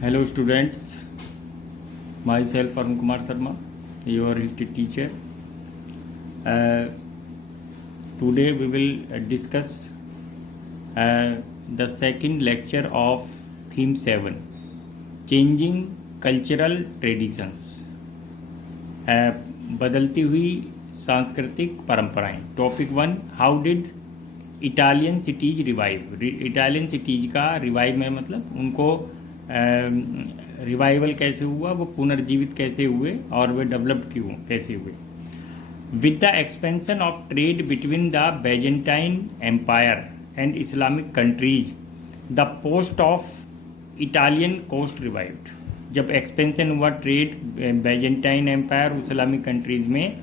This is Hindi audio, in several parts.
Hello students, myself Arun Kumar Sharma, your history teacher. Uh, Today we will discuss the second lecture of theme 7, Changing Cultural Traditions. बदलती हुई सांस्कृतिक परंपराएं. Topic 1, how did Italian cities revive. Italian cities का रिवाइव में मतलब उनको रिवाइवल कैसे हुआ, वो पुनर्जीवित कैसे हुए और वे डेवलप्ड क्यों कैसे हुए. With the expansion of trade between the Byzantine empire and Islamic countries, the ports of Italian coast revived. जब एक्सपेंशन हुआ ट्रेड बैजेंटाइन एम्पायर और इस्लामिक कंट्रीज़ में,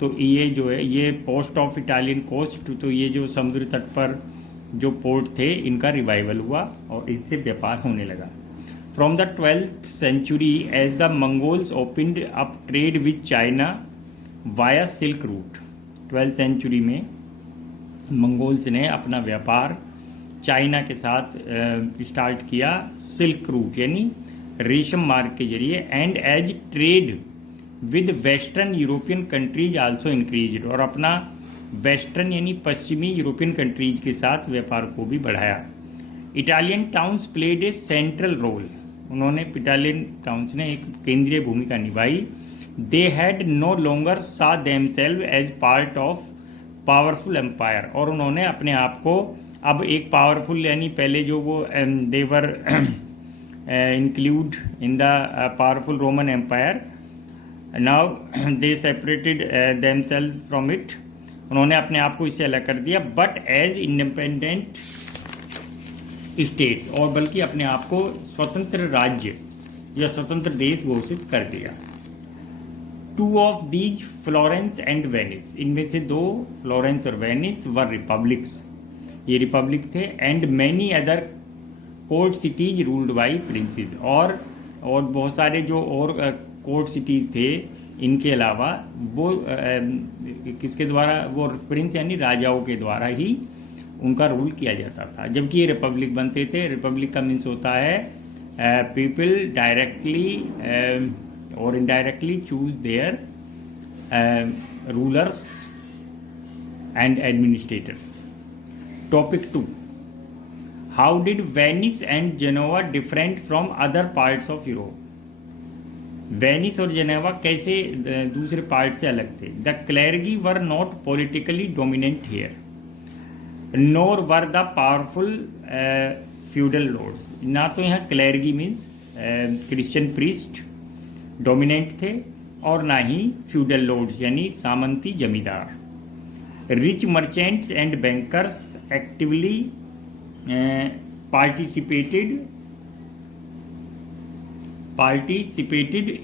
तो ये जो है ये पोस्ट ऑफ इटालियन कोस्ट, तो ये जो समुद्र तट पर जो पोर्ट थे इनका रिवाइवल हुआ और इनसे व्यापार होने लगा. From the 12th century as the Mongols opened up trade with China via silk route. 12th century में मंगोल्स ने अपना व्यापार चाइना के साथ स्टार्ट किया सिल्क रूट यानी रेशम मार्ग के जरिए. And as trade with western European countries also increase, और अपना वेस्टर्न यानी पश्चिमी यूरोपियन कंट्रीज के साथ व्यापार को भी बढ़ाया. Italian towns played a central role. उन्होंने इटालियन टाउन्स ने एक केंद्रीय भूमिका निभाई. They had no longer saw themselves as part of powerful empire, और उन्होंने अपने आप को अब एक पावरफुल यानी पहले जो वो देवर include in the powerful Roman Empire. Now they separated themselves from it. उन्होंने अपने आप को इससे अलग कर दिया. बट एज इंडिपेंडेंट स्टेट्स, और बल्कि अपने आप को स्वतंत्र राज्य या स्वतंत्र देश घोषित कर दिया. Two of these, Florence and Venice, इनमें से दो, फ्लोरेंस और वेनिस, वर रिपब्लिक्स, ये रिपब्लिक थे. And many other court cities ruled by princess, और बहुत सारे जो और कोर्ट सिटीज थे इनके अलावा वो किसके द्वारा, वो प्रिंस यानी राजाओं के द्वारा ही उनका रूल किया जाता था. जबकि ये रिपब्लिक बनते थे. रिपब्लिक का मीन्स होता है पीपल डायरेक्टली और indirectly choose their rulers and administrators. Topic 2, how did Venice and Genoa different from other parts of Europe. Venice और जेनेवा कैसे दूसरे पार्ट से अलग थे. The clergy were not politically dominant here, nor were the powerful feudal lords. ना तो यहाँ clergy means Christian priest dominant थे, और ना ही फ्यूडल लॉर्ड्स यानी सामंती जमींदार. Rich merchants and bankers actively participated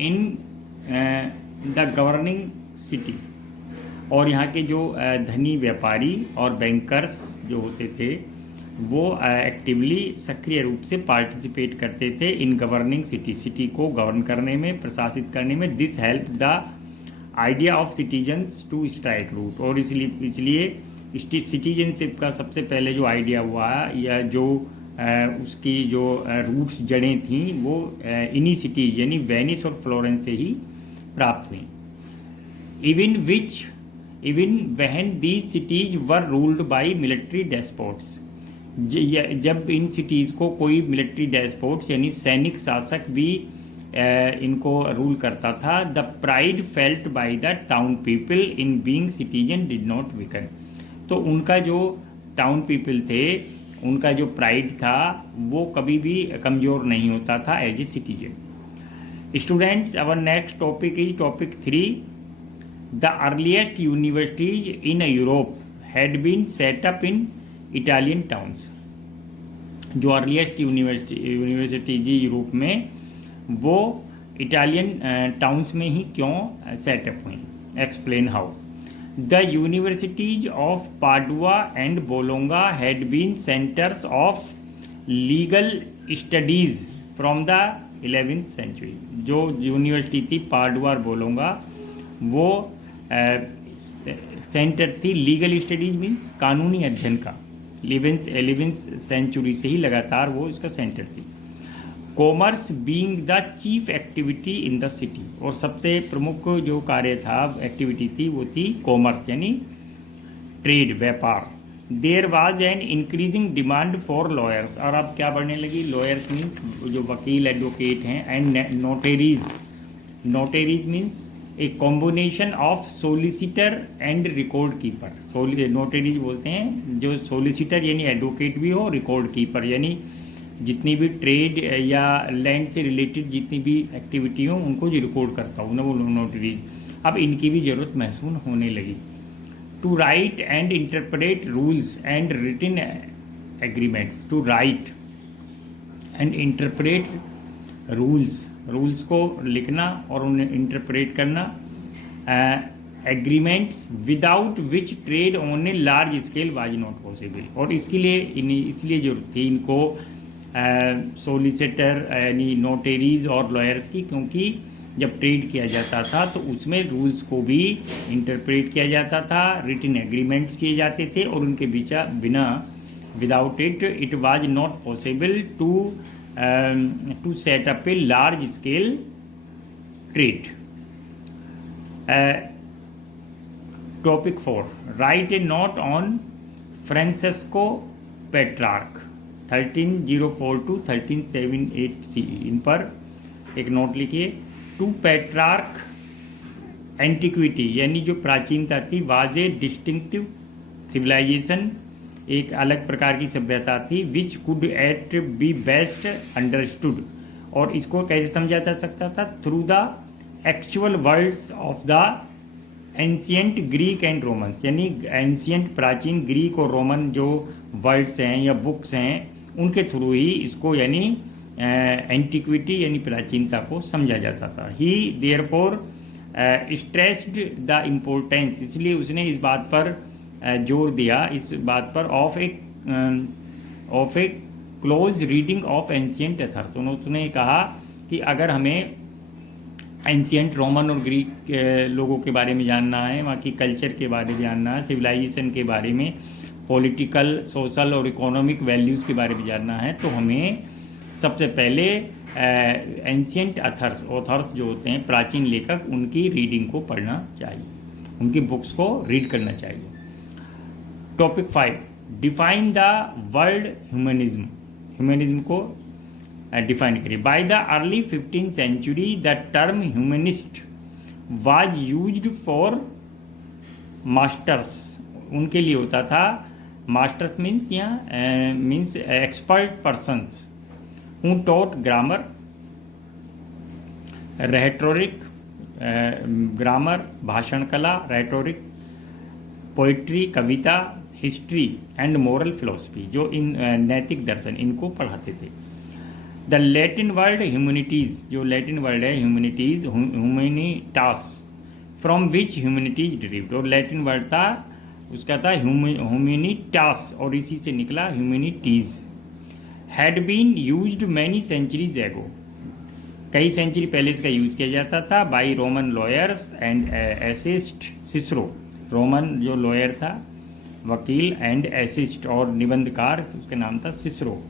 in the governing city. और यहाँ के जो धनी व्यापारी और बैंकर्स जो होते थे वो एक्टिवली सक्रिय रूप से पार्टिसिपेट करते थे इन गवर्निंग सिटी, सिटी को गवर्न करने में, प्रशासित करने में. This help the idea of citizens to strike root, और इसलिए सिटीजनशिप का सबसे पहले जो आइडिया हुआ या जो उसकी जो रूट्स जड़ें थीं वो इन्हीं सिटीज यानी वेनिस और फ्लोरेंस से ही प्राप्त हुई. Even when these cities were ruled by military despots, जब इन सिटीज़ को कोई मिलिट्री डेस्पोट्स यानी सैनिक शासक भी इनको रूल करता था. The pride felt by the town people in being citizen did not weaken. तो उनका जो टाउन पीपल थे उनका जो प्राइड था वो कभी भी कमज़ोर नहीं होता था as a citizen. Students, our next topic is topic 3, the earliest universities in Europe had been set up in Italian towns. जो अर्लीस्ट यूनिवर्सिटीज यूरोप में वो इटालियन टाउन्स में ही क्यों सेटअप हुई. Explain how. The universities of Padua and Bologna had been centers of legal studies from the 11th century. जो यूनिवर्सिटी थी पाडुआ और बोलोंगा वो सेंटर थी लीगल स्टडीज मीन्स कानूनी अध्ययन का. 11th सेंचुरी से ही लगातार वो इसका सेंटर थी. Commerce being the chief activity in the city, और सबसे प्रमुख जो कार्य था, एक्टिविटी थी, वो थी कॉमर्स यानी ट्रेड, व्यापार। There was an increasing demand for lawyers, और अब क्या बढ़ने लगी, लॉयर्स मीन्स जो वकील एडवोकेट हैं, and notaries. Notaries means a combination of solicitor and record keeper. Notaries बोलते हैं जो सोलिसिटर यानी एडवोकेट भी हो, रिकॉर्ड कीपर यानी जितनी भी ट्रेड या लैंड से रिलेटेड जितनी भी एक्टिविटी हो उनको जो रिकॉर्ड करता हूँ ना, वो नोटरी। अब इनकी भी ज़रूरत महसूस होने लगी। To write and interpret rules and written agreements. To write and interpret rules को लिखना और उन्हें इंटरप्रेट करना, agreements without which trade on a large scale was not possible. और इसके लिए इसलिए जरूरत थी इनको सोलिसिटर यानी नोटेरीज और लॉयर्स की, क्योंकि जब ट्रेड किया जाता था तो उसमें रूल्स को भी इंटरप्रेट किया जाता था, रिटन एग्रीमेंट्स किए जाते थे, और उनके बिना without it was not possible to set up a large scale trade. Topic 4, write a note on Francesco Petrarch 1304 to 1378 CE। इन पर एक नोट लिखिए। टू पेट्रार्क एंटिक्विटी यानी जो प्राचीनता थी, वाज ए डिस्टिंक्टिव सिविलाइजेशन, एक अलग प्रकार की सभ्यता थी, which could at be best understood, और इसको कैसे समझा जा सकता था, through the actual words of the ancient Greek and Romans, यानी एंशियंट प्राचीन ग्रीक और रोमन जो वर्ड्स हैं या बुक्स हैं उनके थ्रू ही इसको यानी एंटिक्विटी यानी प्राचीनता को समझा जाता था। ही देयरफॉर स्ट्रेस्ड द इम्पोर्टेंस, इसलिए उसने इस बात पर जोर दिया, इस बात पर of a close reading of ancient author. तो उसने कहा कि अगर हमें एंशियंट रोमन और ग्रीक लोगों के बारे में जानना है, वहाँ की कल्चर के बारे में जानना है, सिविलाइजेशन के बारे में, पॉलिटिकल, सोशल और इकोनॉमिक वैल्यूज़ के बारे में जानना है, तो हमें सबसे पहले एंशियंट ऑथर्स जो होते हैं, प्राचीन लेखक, उनकी रीडिंग को पढ़ना चाहिए, उनकी बुक्स को रीड करना चाहिए। Topic 5, define the word humanism. Humanism को डिफाइन करिए। By the early 15th century the term humanist was used for masters, उनके लिए होता था। मास्टर्स मीन्स यहाँ means expert persons who taught grammar, rhetoric, grammar भाषण कला, rhetoric, poetry Kavita, history and moral philosophy, जो इन नैतिक दर्शन इनको पढ़ाते थे। द लैटिन वर्ड ह्यूमैनिटीज, जो लैटिन वर्ड है humanities, ह्यूमैनिटास, from which humanities derived, और लैटिन वर्ड था उसका था ह्यूमैनिटास और इसी से निकला humanities. Had been used many centuries ago, कई सेंचुरी पहले इसका यूज किया जाता था, by Roman lawyers and essayist Cicero, Roman जो लॉयर था वकील, एंड एसिस्ट और निबंधकार, उसका नाम था Cicero.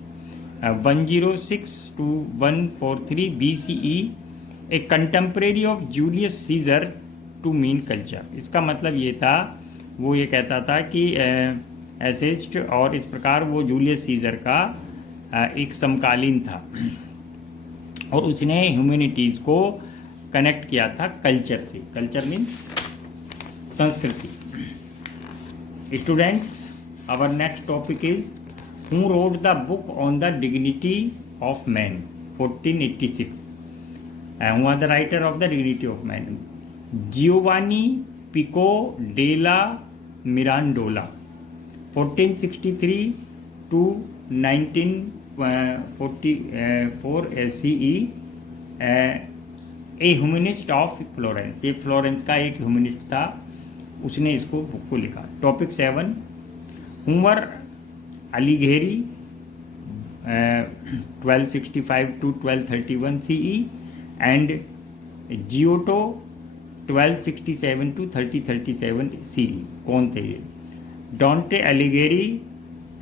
106 to 143 BCE, a contemporary of Julius Caesar to mean culture. इसका मतलब ये था, वो ये कहता था कि एसिस्ट और इस प्रकार वो जूलियस सीजर का एक समकालीन था, और उसने ह्यूमैनिटीज़ को कनेक्ट किया था कल्चर से। कल्चर मीन्स संस्कृति। Students, our next topic is who wrote the book on the dignity of man 1486। Who are the writer of the dignity of man? Giovanni Pico della Mirandola 1463 to 1944 CE, a humanist of Florence. ये फ्लोरेंस का एक ह्यूमनिस्ट था, उसने इसको बुक को लिखा। टॉपिक 7, हुमर अलीघेरी 1265 to 1231 CE and Giotto 1267 to 3037 CE। कौन थे ये? डॉन्टे अलीघेरी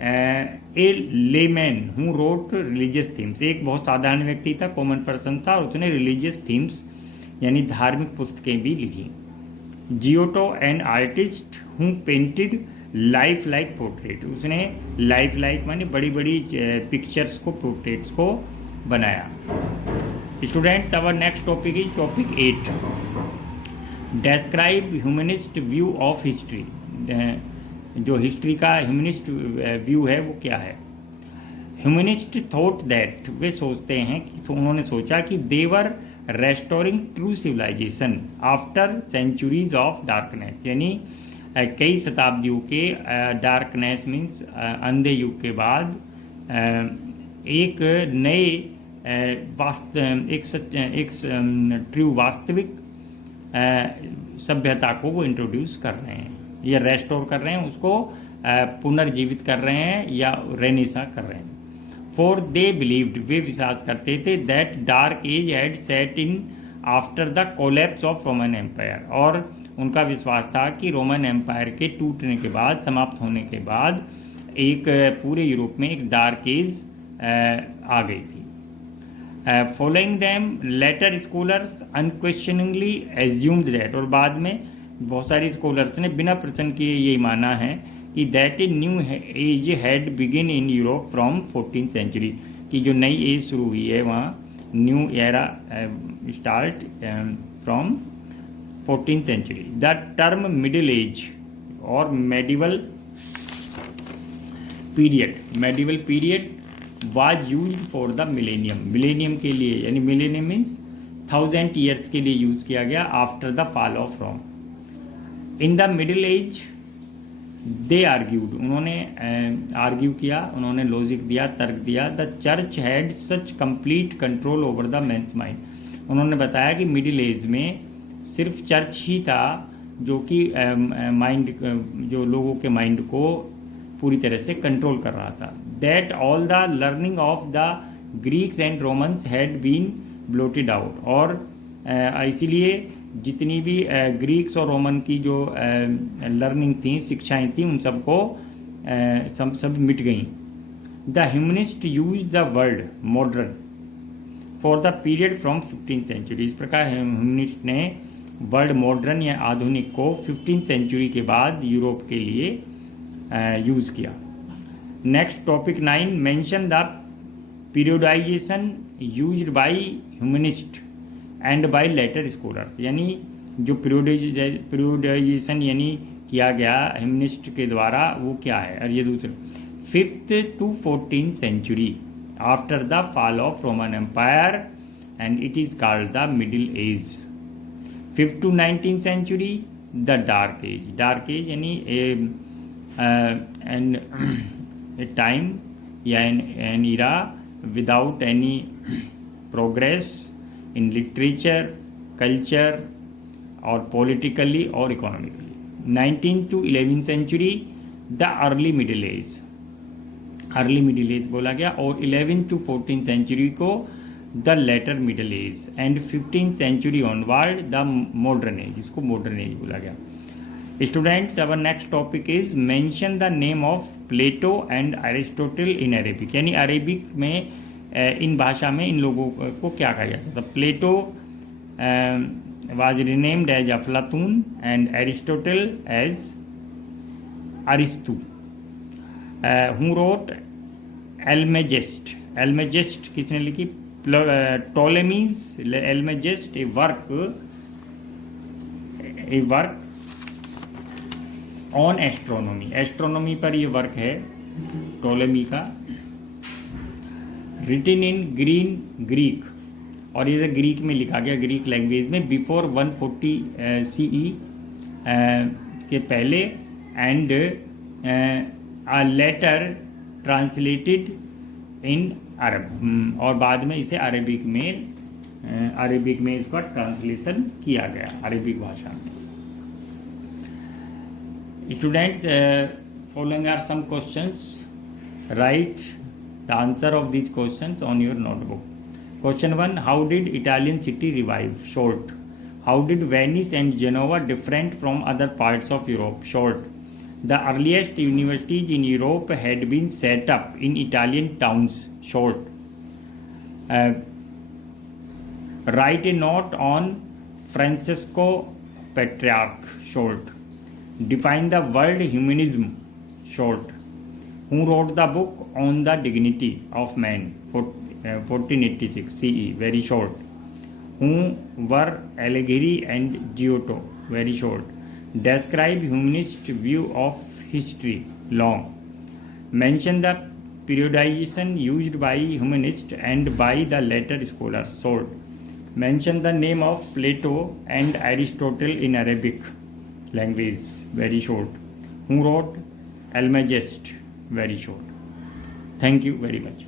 a layman who wrote religious themes, एक बहुत साधारण व्यक्ति था, कॉमन पर्सन था, और उसने रिलीजियस थीम्स यानी धार्मिक पुस्तकें भी लिखी। Giotto an artist who painted life like portrait, उसने लाइफ लाइक माने बड़ी बड़ी पिक्चर्स को, पोर्ट्रेट्स को बनाया। Students, our next topic is topic 8, describe humanist view of history. जो हिस्ट्री का ह्यूमनिस्ट व्यू है वो क्या है। ह्यूमनिस्ट थॉट दैट, वे सोचते हैं कि, तो उन्होंने सोचा कि they were restoring true civilisation after centuries of darkness, यानी कई शताब्दियों के डार्कनेस मीन्स अंधे युग के बाद एक नए एक ट्रू वास्तविक सभ्यता को वो इंट्रोड्यूस कर रहे हैं, या रेस्टोर कर रहे हैं, उसको पुनर्जीवित कर रहे हैं या रेनेसा कर रहे हैं। फॉर दे बिलीव्ड, वे विश्वास करते थे, that dark age had set in after the collapse of Roman empire, और उनका विश्वास था कि रोमन एम्पायर के टूटने के बाद, समाप्त होने के बाद एक पूरे यूरोप में एक डार्क एज आ गई थी। Following them later scholars unquestioningly assumed that, और बाद में बहुत सारे स्कॉलर्स ने बिना प्रश्न किए यही माना है कि that a new age had begin in Europe from 14th century, कि जो नई एज शुरू हुई है वहाँ new era start from 14th century. The term middle age और medieval period was use for the millennium के लिए, यानी मिलेनियम मीन्स 1000 ईयर्स के लिए यूज किया गया after the fall of Rome. In the middle age they argued, उन्होंने आर्ग्यू किया, उन्होंने लॉजिक दिया, तर्क दिया। The church had such complete control over the man's mind, उन्होंने बताया कि मिडिल एज में सिर्फ चर्च ही था जो कि माइंड, जो लोगों के माइंड को पूरी तरह से कंट्रोल कर रहा था। That all the learning of the Greeks and Romans had been blotted out, और इसीलिए जितनी भी ग्रीक्स और रोमन की जो लर्निंग थी, शिक्षाएं थी, उन सबको सब मिट गई। The humanist use the word modern for the period from 15th century, इस प्रकार ह्यूमनिस्ट ने वर्ड मॉडर्न या आधुनिक को 15th सेंचुरी के बाद यूरोप के लिए यूज़ किया। Next topic 9, mention the periodisation used by humanist and by later scholars, यानी जो पीरियोडाइजेशन यानी किया गया ह्यूमनिस्ट के द्वारा वो क्या है। और ये दूसरा 5th to 14th century after the fall of Roman empire and it is called the middle age. 5th to 19th century the dark age यानी a time या an era without any progress in literature, culture और politically और economically। 19th to 11th century the early middle age बोला गया, और 11th to 14th century को the later middle age and 15th century onward the modern age, इसको modern age बोला गया। Students, our next topic is mention the name of Plato and Aristotle in Arabic, यानी अरेबिक में इन भाषा में इन लोगों को क्या कहा जाता था। प्लेटो वाज रिनेम्ड एज अफलातून एंड एरिस्टोटल एज अरिस्तु। हु रोट एल्मेजेस्ट किसने लिखी। Ptolemy's Almagest a work on astronomy पर ये वर्क है टोलेमी का, रिटन इन ग्रीक, और ये ग्रीक में लिखा गया, ग्रीक लैंग्वेज में, बिफोर 140 CE के पहले, एंड लेटर ट्रांसलेटेड इन अरब, और बाद में इसे अरेबिक में इसका ट्रांसलेशन किया गया अरेबिक भाषा में। Students, following are some questions. Write the answer of these questions on your notebook. Question 1, how did Italian city revive? Short. How did Venice and Genoa different from other parts of Europe? Short. The earliest universities in Europe had been set up in Italian towns. Short. Write a note on Francesco Petrarch. Short. Define the word humanism. Short. Who wrote the book on the dignity of man? 1486 CE. Very short. Who were Alighieri and Giotto? Very short. Describe humanist view of history. Long. Mention the periodization used by humanists and by the later scholars. Short. Mention the name of Plato and Aristotle in Arabic language. Very short. Who wrote Almagest? Very short. Thank you very much.